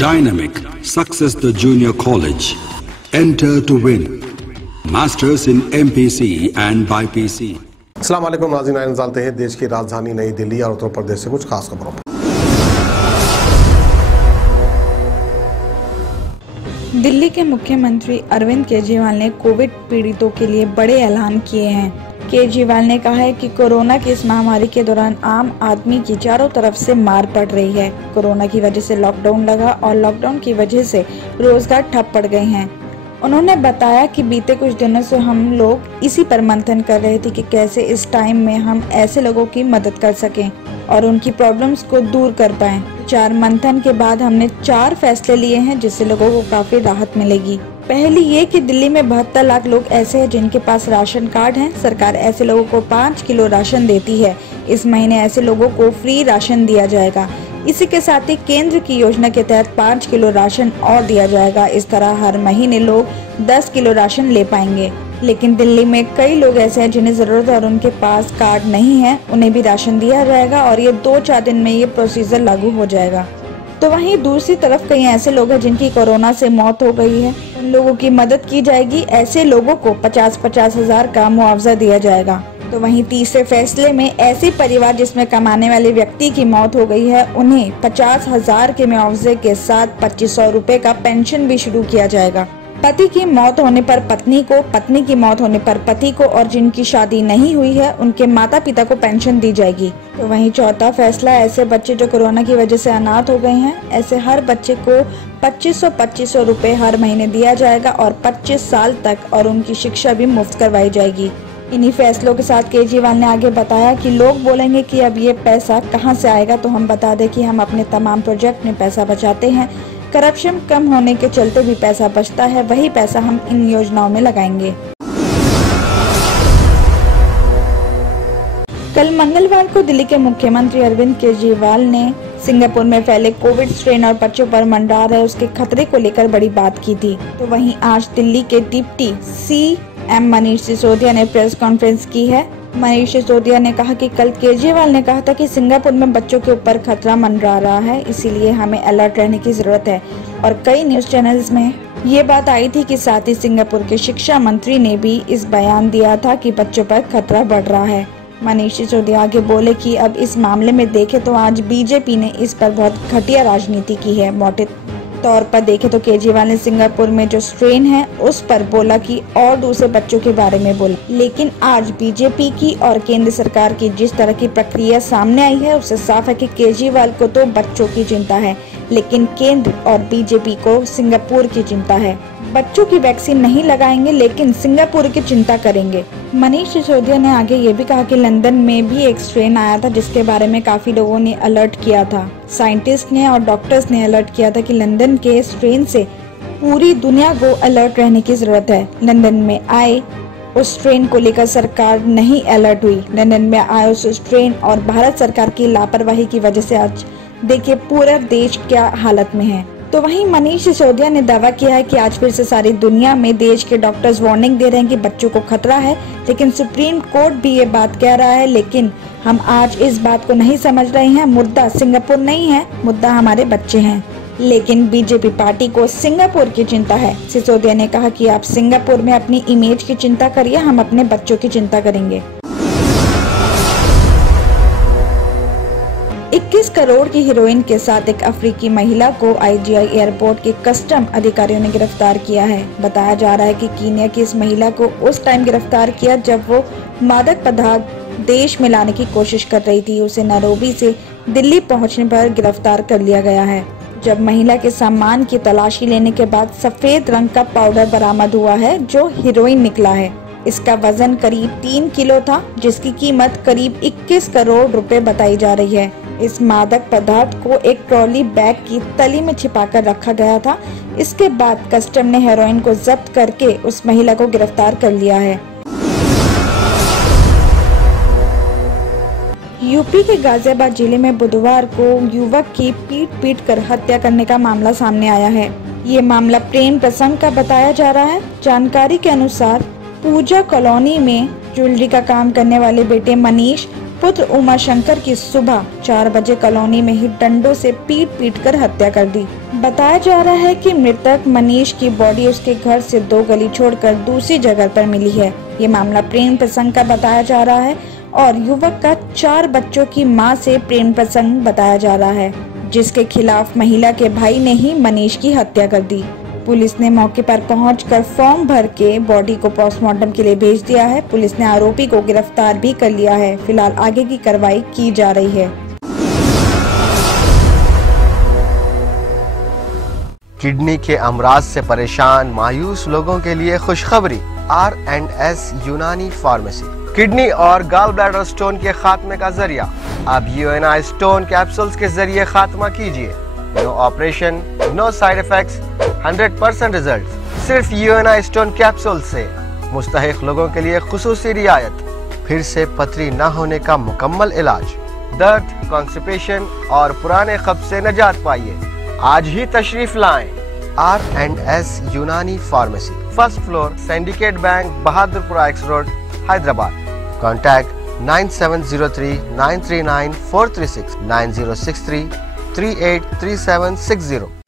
Dynamic Success the Junior College. Enter to win. Masters in MPC and BPC. अस्सलाम वालेकुम नाज़रीन, आइए जानते हैं देश की राजधानी नई दिल्ली और उत्तर प्रदेश से कुछ खास खबरों पर। दिल्ली के मुख्यमंत्री अरविंद केजरीवाल ने कोविड पीड़ितों के लिए बड़े ऐलान किए हैं। केजरीवाल ने कहा है कि कोरोना की इस महामारी के दौरान आम आदमी की चारों तरफ से मार पड़ रही है। कोरोना की वजह से लॉकडाउन लगा और लॉकडाउन की वजह से रोजगार ठप पड़ गए हैं। उन्होंने बताया कि बीते कुछ दिनों से हम लोग इसी पर मंथन कर रहे थे कि कैसे इस टाइम में हम ऐसे लोगों की मदद कर सकें और उनकी प्रॉब्लम्स को दूर कर पाएं। 4 मंथन के बाद हमने 4 फैसले लिए हैं जिससे लोगों को काफी राहत मिलेगी। पहली ये कि दिल्ली में 72 लाख लोग ऐसे हैं जिनके पास राशन कार्ड है। सरकार ऐसे लोगों को 5 किलो राशन देती है। इस महीने ऐसे लोगों को फ्री राशन दिया जाएगा। इसी के साथ ही केंद्र की योजना के तहत 5 किलो राशन और दिया जाएगा। इस तरह हर महीने लोग 10 किलो राशन ले पाएंगे। लेकिन दिल्ली में कई लोग ऐसे हैं जिन्हें जरूरत है और उनके पास कार्ड नहीं है, उन्हें भी राशन दिया जाएगा और ये 2-4 दिन में ये प्रोसीजर लागू हो जाएगा। तो वहीं दूसरी तरफ कई ऐसे लोग हैं जिनकी कोरोना से मौत हो गई है, उन लोगों की मदद की जाएगी। ऐसे लोगों को 50-50 हजार का मुआवजा दिया जाएगा। तो वहीं तीसरे फैसले में ऐसे परिवार जिसमें कमाने वाले व्यक्ति की मौत हो गई है, उन्हें 50,000 के मुआवजे के साथ 2500 रुपए का पेंशन भी शुरू किया जाएगा। पति की मौत होने पर पत्नी को, पत्नी की मौत होने पर पति को और जिनकी शादी नहीं हुई है उनके माता पिता को पेंशन दी जाएगी। तो वहीं चौथा फैसला, ऐसे बच्चे जो कोरोना की वजह से अनाथ हो गए हैं, ऐसे हर बच्चे को 2500 रुपए हर महीने दिया जाएगा और 25 साल तक और उनकी शिक्षा भी मुफ्त करवाई जाएगी। इन्हीं फैसलों के साथ केजरीवाल ने आगे बताया कि लोग बोलेंगे कि अब ये पैसा कहां से आएगा, तो हम बता दें कि हम अपने तमाम प्रोजेक्ट में पैसा बचाते हैं। करप्शन कम होने के चलते भी पैसा बचता है, वही पैसा हम इन योजनाओं में लगाएंगे। कल मंगलवार को दिल्ली के मुख्यमंत्री अरविंद केजरीवाल ने सिंगापुर में फैले कोविड स्ट्रेन और बच्चों पर मंडरा रहे उसके खतरे को लेकर बड़ी बात की थी। तो वहीं आज दिल्ली के डिप्टी CM मनीष सिसोदिया ने प्रेस कॉन्फ्रेंस की है। मनीष सिसोदिया ने कहा कि कल केजरीवाल ने कहा था कि सिंगापुर में बच्चों के ऊपर खतरा मंडरा रहा है, इसीलिए हमें अलर्ट रहने की जरूरत है। और कई न्यूज चैनल्स में ये बात आई थी कि साथ ही सिंगापुर के शिक्षा मंत्री ने भी इस बयान दिया था कि बच्चों पर खतरा बढ़ रहा है। मनीष सिसोदिया आगे बोले कि अब इस मामले में देखें तो आज बीजेपी ने इस पर बहुत घटिया राजनीति की है। मोटे तौर पर देखें तो केजरीवाल ने सिंगापुर में जो स्ट्रेन है उस पर बोला कि और दूसरे बच्चों के बारे में बोला, लेकिन आज बीजेपी की और केंद्र सरकार की जिस तरह की प्रक्रिया सामने आई है उससे साफ है कि केजरीवाल को तो बच्चों की चिंता है, लेकिन केंद्र और बीजेपी को सिंगापुर की चिंता है। बच्चों की वैक्सीन नहीं लगाएंगे लेकिन सिंगापुर की चिंता करेंगे। मनीष सिसोदिया ने आगे ये भी कहा कि लंदन में भी एक स्ट्रेन आया था जिसके बारे में काफी लोगों ने अलर्ट किया था। साइंटिस्ट ने और डॉक्टर्स ने अलर्ट किया था कि लंदन के स्ट्रेन से पूरी दुनिया को अलर्ट रहने की जरूरत है। लंदन में आए उस स्ट्रेन को लेकर सरकार नहीं अलर्ट हुई। लंदन में आए उस स्ट्रेन और भारत सरकार की लापरवाही की वजह से आज देखिए पूरा देश क्या हालत में है। तो वहीं मनीष सिसोदिया ने दावा किया है कि आज फिर से सारी दुनिया में देश के डॉक्टर्स वार्निंग दे रहे हैं कि बच्चों को खतरा है, लेकिन सुप्रीम कोर्ट भी ये बात कह रहा है। लेकिन हम आज इस बात को नहीं समझ रहे हैं। मुद्दा सिंगापुर नहीं है, मुद्दा हमारे बच्चे हैं। लेकिन बीजेपी पार्टी को सिंगापुर की चिंता है। सिसोदिया ने कहा कि आप सिंगापुर में अपनी इमेज की चिंता करिए, हम अपने बच्चों की चिंता करेंगे। 21 करोड़ की हीरोइन के साथ एक अफ्रीकी महिला को IGI एयरपोर्ट के कस्टम अधिकारियों ने गिरफ्तार किया है। बताया जा रहा है कि कीनिया की इस महिला को उस टाइम गिरफ्तार किया जब वो मादक पदार्थ देश में लाने की कोशिश कर रही थी। उसे नैरोबी से दिल्ली पहुंचने पर गिरफ्तार कर लिया गया है। जब महिला के सामान की तलाशी लेने के बाद सफेद रंग का पाउडर बरामद हुआ है जो हीरोइन निकला है। इसका वजन करीब 3 किलो था जिसकी कीमत करीब 21 करोड़ रुपए बताई जा रही है। इस मादक पदार्थ को एक ट्रॉली बैग की तली में छिपाकर रखा गया था। इसके बाद कस्टम ने हेरोइन को जब्त करके उस महिला को गिरफ्तार कर लिया है। यूपी के गाजियाबाद जिले में बुधवार को युवक की पीट कर हत्या करने का मामला सामने आया है। ये मामला प्रेम प्रसंग का बताया जा रहा है। जानकारी के अनुसार पूजा कॉलोनी में ज्वेलरी का काम करने वाले बेटे मनीष पुत्र उमा शंकर की सुबह 4 बजे कॉलोनी में ही डंडों से पीट कर हत्या कर दी। बताया जा रहा है कि मृतक मनीष की बॉडी उसके घर से 2 गली छोड़कर दूसरी जगह पर मिली है। ये मामला प्रेम प्रसंग का बताया जा रहा है और युवक का 4 बच्चों की मां से प्रेम प्रसंग बताया जा रहा है, जिसके खिलाफ महिला के भाई ने ही मनीष की हत्या कर दी। पुलिस ने मौके पर पहुंचकर फॉर्म भर के बॉडी को पोस्टमार्टम के लिए भेज दिया है। पुलिस ने आरोपी को गिरफ्तार भी कर लिया है। फिलहाल आगे की कार्रवाई की जा रही है। किडनी के अमराज से परेशान मायूस लोगों के लिए खुशखबरी। R&S यूनानी फार्मेसी किडनी और गॉल ब्लैडर स्टोन के खात्मे का जरिया। अब UNI स्टोन कैप्सूल्स के जरिए खात्मा कीजिए। No operation, no side effects, 100% result. सिर्फ UNI स्टोन कैप्सूल से मुस्तहिक लोगों के लिए खुसूसी रियायत। फिर से पथरी न होने का मुकम्मल इलाज। दर्द, कॉन्स्टिपेशन और पुराने कब्ज से निजात पाइए। आज ही तशरीफ लाएं। R&S यूनानी pharmacy, first floor, syndicate bank, Bahadurpura X road, Hyderabad. Contact 9703 939 436 9063 383760।